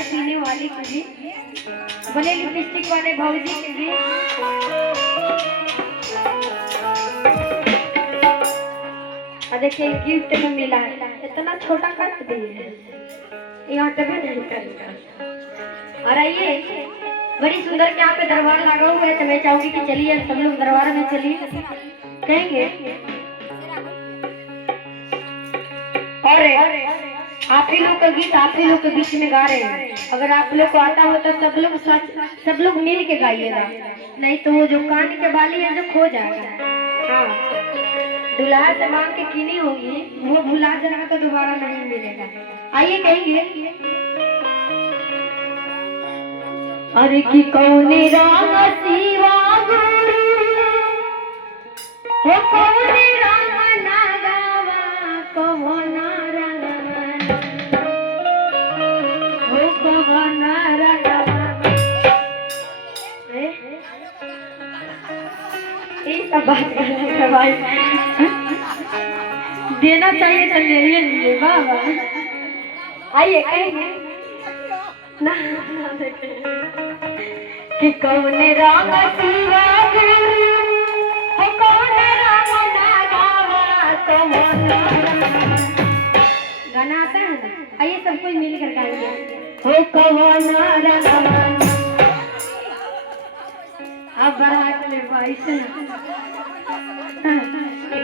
चाय पीने वाली के भी, बने लिपस्टिक वाले भौजी के भी, देखिए गिफ्ट में मिला है, इतना छोटा कट दिए यहाँ टबे नहीं करेगा। और आइए, बड़ी सुंदर यहाँ पे दरबार लगा हुआ है, तो मैं चाहूंगी कि चलिए सब लोग दरबार में चलिए कहेंगे। और आप ही लोग का गीत आप ही लोग के बीच में गा रहे हैं, अगर आप लोग को आता हो तो सब लोग मिल के गाइएगा, नहीं तो वो जो कान के बाली है जो खो जाएगा। हाँ, दुल्हा से मांग के कीनी होगी, वो भुला जाएगा तो दोबारा नहीं मिलेगा। आइए कहेंगे, अरे की कौने राम शिवा गुरु हो, कौने राम नागावा कौना रंगवन हो, कौना रंगवन। ये सब बात करने भाई देना चाहिए तो ले लीजिए। वाह वाह, आइए कहेंगे ना कि कौने राम शिवा गुरु हो, कौने राम नागावा कौना रंगवन। गाना आता है ना, आइए सब कोई मिलकर गाएंगे, हो कौना रंगवन। आप बढ़ा के ले भाई से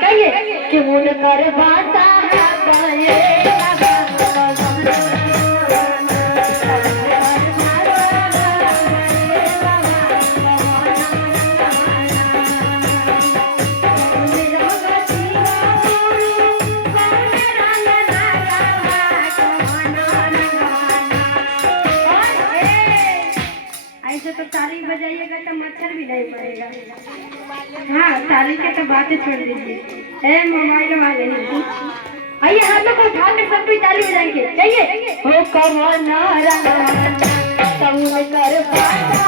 कहिए कि मुन कर बाता ऐसे तो ताली बजाइएगा तो मच्छर भी नहीं पड़ेगा। हाँ, ताली के तो बात छोड़ दीजिए, मोबाइल वाले आइए हम लोग उठा के सब भी ताली बजाएंगे। चाहिए हो कौना रंगवन कौन कर पाता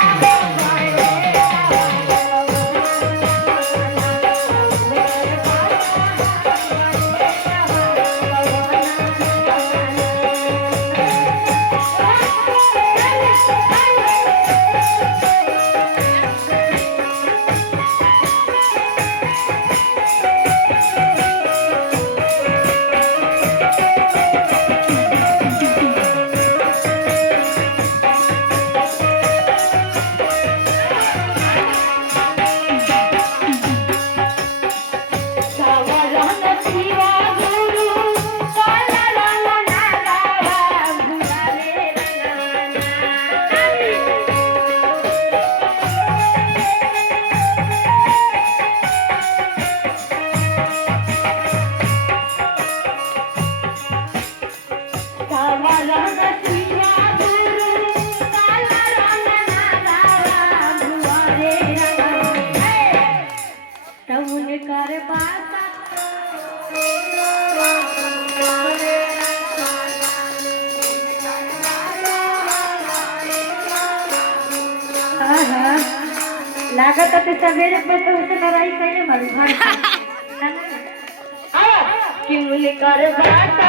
लागत है सवेरे पर तो उसे लड़ाई करने वाली क्यों लेकर बाता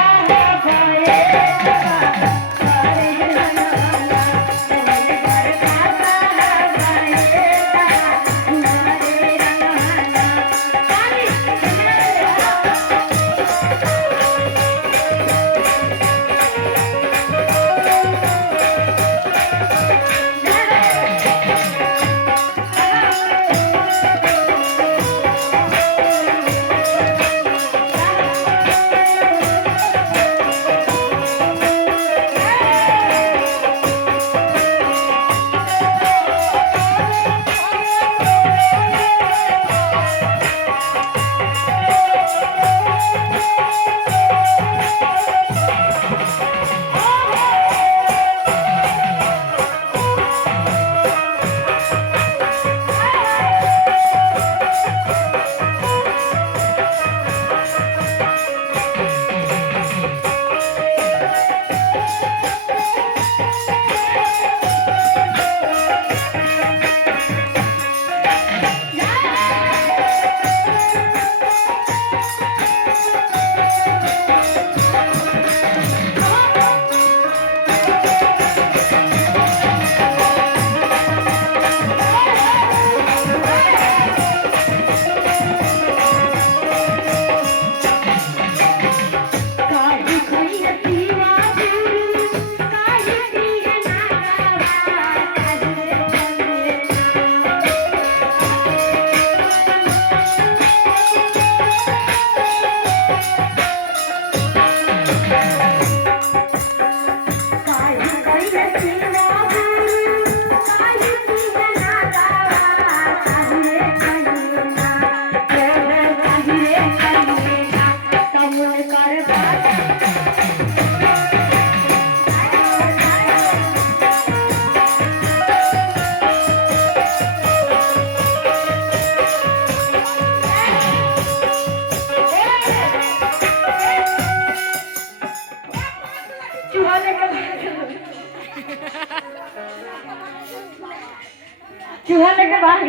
चूहा लेके भाग